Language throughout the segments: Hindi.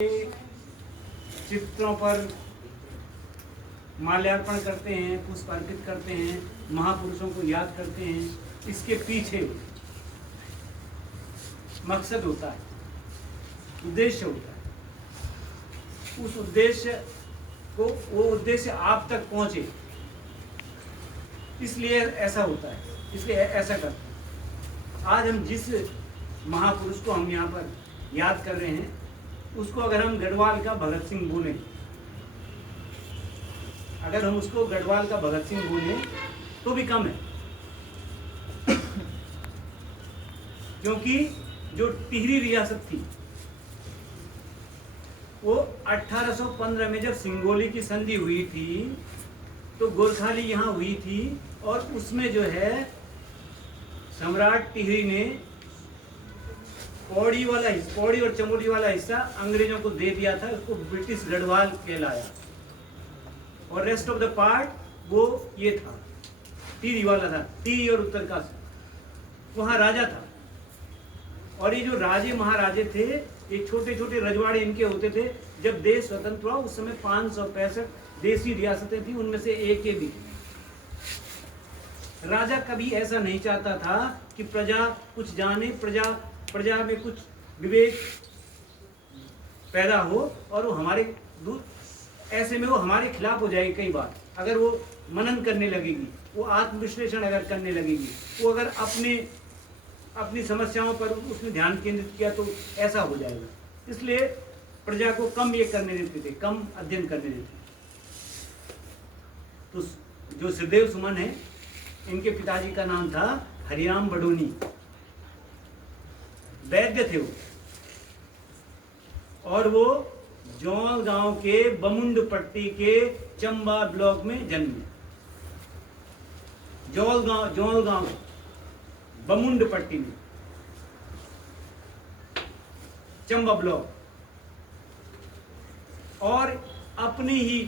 चित्रों पर माल्यार्पण करते हैं, पुष्प अर्पित करते हैं, महापुरुषों को याद करते हैं। इसके पीछे मकसद होता है, उद्देश्य होता है। उस उद्देश्य को, वो उद्देश्य आप तक पहुंचे, इसलिए ऐसा होता है, इसलिए ऐसा करते हैं। आज हम जिस महापुरुष को हम यहाँ पर याद कर रहे हैं, उसको अगर हम गढ़वाल का भगत सिंह बोले, अगर हम उसको गढ़वाल का भगत सिंह बोले तो भी कम है, क्योंकि जो टिहरी रियासत थी वो 1815 में जब सिंगोली की संधि हुई थी तो गोरखाली यहाँ हुई थी, और उसमें जो है सम्राट टिहरी ने पौड़ी और चमोली वाला हिस्सा अंग्रेजों को दे दिया था। उसको ब्रिटिश गढ़वाल कहलाया, और रेस्ट ऑफ द पार्ट वो ये था, टिहरी वाला था। टिहरी और उत्तरकाशी वहाँ राजा था, और ये जो राजे महाराजे थे, ये छोटे छोटे रजवाड़े इनके होते थे। जब देश स्वतंत्र हुआ उस समय 565 देसी रियासतें थी, उनमें से एक भी थी। राजा कभी ऐसा नहीं चाहता था कि प्रजा कुछ जाने, प्रजा में कुछ विवेक पैदा हो, और वो हमारे ऐसे में वो हमारे खिलाफ हो जाएगी। कई बार अगर वो मनन करने लगेगी, वो आत्मविश्लेषण अगर करने लगेगी, वो अगर अपनी समस्याओं पर उसने ध्यान केंद्रित किया तो ऐसा हो जाएगा। इसलिए प्रजा को कम ये करने देते थे, कम अध्ययन करने देते थे। तो जो श्रीदेव सुमन है, इनके पिताजी का नाम था हरिराम बडोनी, वैद्य थे वो, और वो जौल गांव के बमुंड पट्टी के चंबा ब्लॉक में जन्मे। जौल गांव बमुंड पट्टी में, चंबा ब्लॉक, और अपनी ही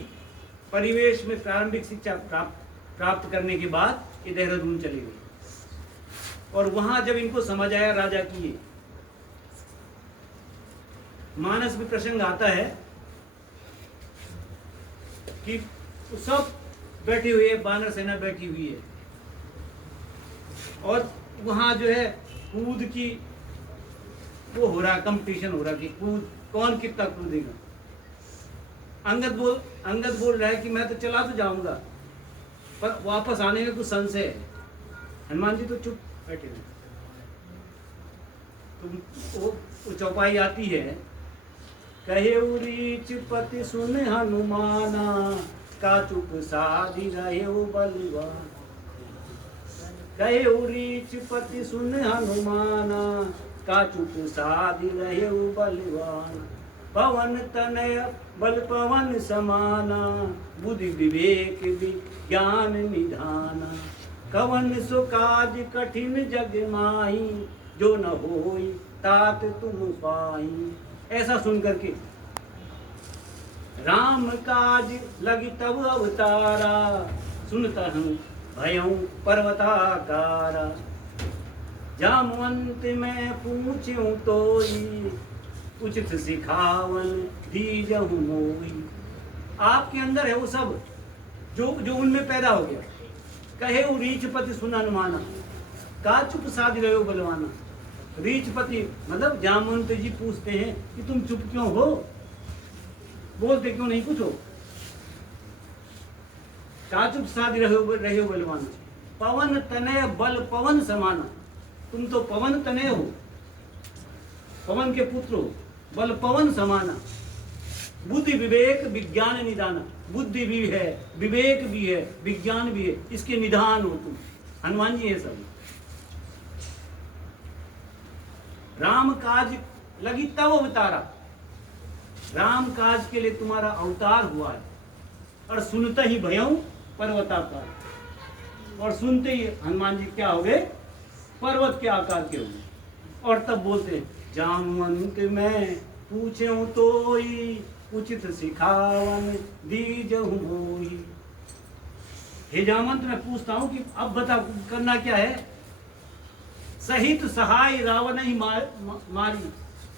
परिवेश में प्रारंभिक शिक्षा प्राप्त करने के बाद ये देहरादून चले गए। और वहां जब इनको समझ आया राजा की, ये मानस में प्रसंग आता है कि सब बैठी हुई है, बानर सेना बैठी हुई है, और वहां जो है कूद की वो हो रहा, कंपटीशन हो रहा कि कूद कौन कितना कूदेगा। अंगद बोल रहा है कि मैं तो चला तो जाऊंगा, पर वापस आने में कुछ संशय है। हनुमान जी तो चुप बैठे हुए। तो वो चौपाई आती है, कहे उरीच पति सुन हनुमाना, का चुप साधी रहे बलवान। कहे उरीच पति सुन हनुमाना, का चुप साधी रहे बलवान। पवन तनय बल पवन समाना, बुद्धि विवेक विज्ञान निधाना। कवन सो काज कठिन जग माही, जो न होई तात तुम पाई। ऐसा सुन करके राम काज लगी तब अवतारा, सुनता हूँ भयऊ पर्वताकारा। जामवंत मैं पूछूं तोई, उचित सिखावन दीजहु मोई। आपके अंदर है वो सब जो उनमें पैदा हो गया। कहे वो रीचपति सुन हनुमाना, का चुप साध रहे बलवाना। रीचपति मतलब जामवंत जी पूछते हैं कि तुम चुप क्यों हो, बोलते क्यों नहीं कुछ हो। का चुप साध रहे हो बलवाना। पवन तनय बल पवन समाना, तुम तो पवन तनय हो, पवन के पुत्र हो, बल पवन समाना। बुद्धि विवेक विज्ञान निदाना, बुद्धि भी है, विवेक भी है, विज्ञान भी है, इसके निधान हो तुम। हनुमान जी है सब। राम काज लगी तब अवतारा, राम काज के लिए तुम्हारा अवतार हुआ है। और सुनते ही भयऊ पर्वताकार, और सुनते ही हनुमान जी क्या हो गए, पर्वत के आकार के हो गए। और तब बोलते जामवंत मैं पूछूं तोई, उचित सिखावन दीजहु मोई। हे जामवंत मैं पूछता हूं कि अब बता करना क्या है। सहित सहाय रावण ही मारी,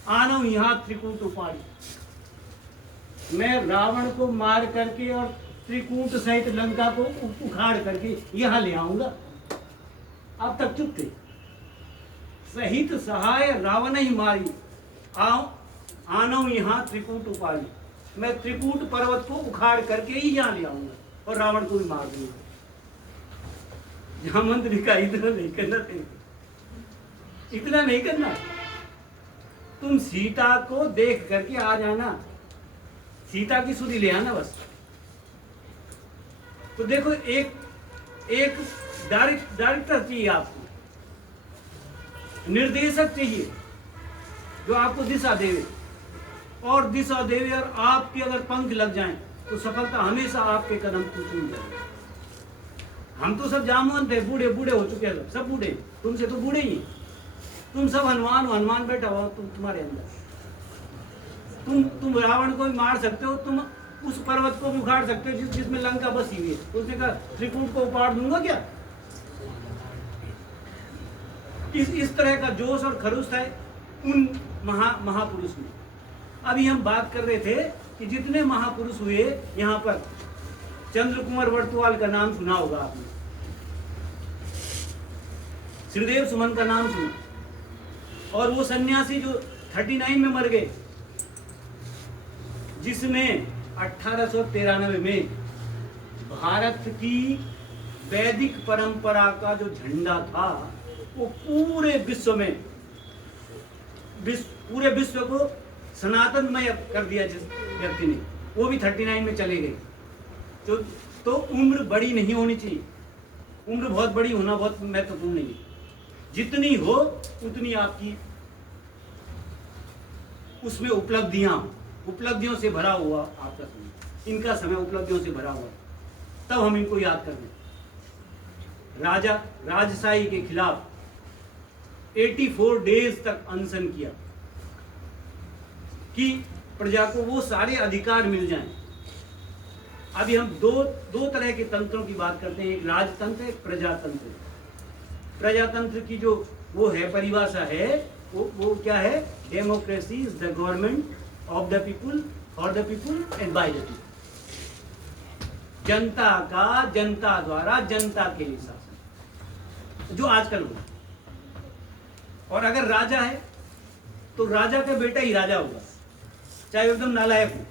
आनव यहाँ त्रिकूट उपाड़ी। मैं रावण को मार करके और त्रिकूट सहित लंका को उखाड़ करके यहाँ ले आऊंगा। अब तक चुप थे। सहित सहाय रावण ही मारी, आओ आनो यहाँ त्रिकूट उपाड़ी। मैं त्रिकूट पर्वत को उखाड़ करके ही यहाँ ले आऊंगा और रावण को भी मार दूंगा। मंत्री का इतना नहीं करना चाहिए, इतना नहीं करना। तुम सीता को देख करके आ जाना, सीता की सुधि ले आना बस। तो देखो एक डायरेक्टर चाहिए आपको, निर्देशक चाहिए जो आपको दिशा देवे और आपके अगर पंख लग जाएं तो सफलता हमेशा आपके कदम को चूम जाएगी। हम तो सब जामुन थे, बूढ़े हो चुके हैं, सब बूढ़े, तुमसे तो बूढ़े ही। तुम सब हनुमान बैठा हुआ तुम्हारे अंदर। तुम रावण को भी मार सकते हो, तुम उस पर्वत को भी उखाड़ सकते हो जिसमें लंका बसी हुई है। उसने कहा त्रिकूट को उपाड़ दूंगा क्या? इस तरह का जोश और खरुश है उन महापुरुष में। अभी हम बात कर रहे थे कि जितने महापुरुष हुए यहाँ पर, चंद्रकुमार वर्तुवाल का नाम सुना होगा आपने, श्रीदेव सुमन का नाम सुना, और वो सन्यासी जो 39 में मर गए, जिसने 1893 में भारत की वैदिक परंपरा का जो झंडा था वो पूरे विश्व को सनातनमय कर दिया। जिस व्यक्ति ने, वो भी 39 में चले गए। तो उम्र बड़ी नहीं होनी चाहिए, उम्र बहुत बड़ी होना बहुत महत्वपूर्ण नहीं है। जितनी हो उतनी आपकी उसमें उपलब्धियों से भरा हुआ आपका समय, इनका समय उपलब्धियों से भरा हुआ, तब हम इनको याद कर रहे। राजशाही के खिलाफ 84 डेज तक अनशन किया कि प्रजा को वो सारे अधिकार मिल जाएं। अभी हम दो तरह के तंत्रों की बात करते हैं, एक राजतंत्र, एक प्रजातंत्र। प्रजातंत्र की जो वो है परिभाषा है, वो क्या है? Democracy is the government of the people, for the people and by the people. जनता का, जनता द्वारा, जनता के लिए शासन, जो आजकल हुआ। और अगर राजा है तो राजा का बेटा ही राजा होगा, चाहे एकदम नालायक हो।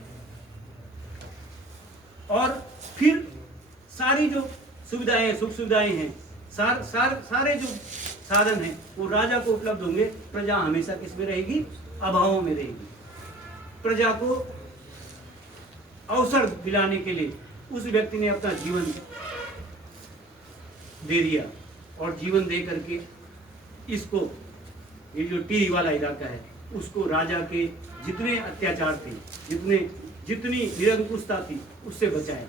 और फिर सारी जो सुविधाएं, सुख सुविधाएं हैं, सारे जो साधन हैं वो राजा को उपलब्ध होंगे। प्रजा हमेशा किसमें रहेगी? अभावों में रहेगी। प्रजा को अवसर दिलाने के लिए उस व्यक्ति ने अपना जीवन दे दिया, और जीवन दे करके इसको, ये जो टीरी वाला इलाका है, उसको राजा के जितने अत्याचार थे, जितनी निरंकुशता थी, उससे बचाया।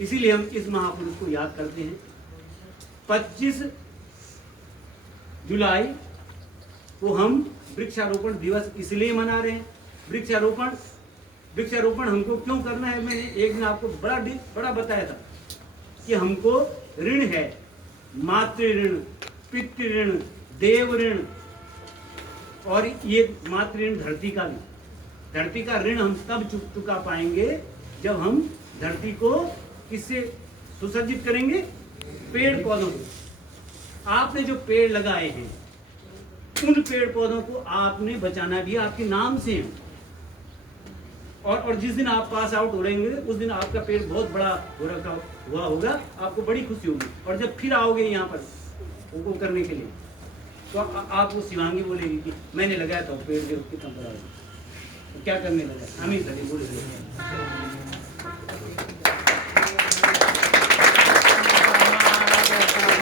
इसीलिए हम इस महापुरुष को याद करते हैं। 25 जुलाई को हम वृक्षारोपण दिवस इसलिए मना रहे हैं। वृक्षारोपण हमको क्यों करना है? मैंने एक दिन आपको बड़ा बताया था कि हमको ऋण है, मातृ ऋण, पितृ ऋण, देव ऋण, और ये मातृ ऋण धरती का भी। धरती का ऋण हम तब चुका पाएंगे जब हम धरती को किससे सुसज्जित करेंगे? पेड़ पौधों को। आपने जो पेड़ लगाए हैं, उन पेड़ पौधों को आपने बचाना भी आपके नाम से है। और जिस दिन आप पास आउट हो रहेंगे, उस दिन आपका पेड़ बहुत बड़ा हुआ होगा, आपको बड़ी खुशी होगी। और जब फिर आओगे यहाँ पर वो करने के लिए, तो आपको शिवांगी बोलेगी कि मैंने लगाया था पेड़, जो कितना बड़ा है, तो क्या करने लगा? हम ही बोले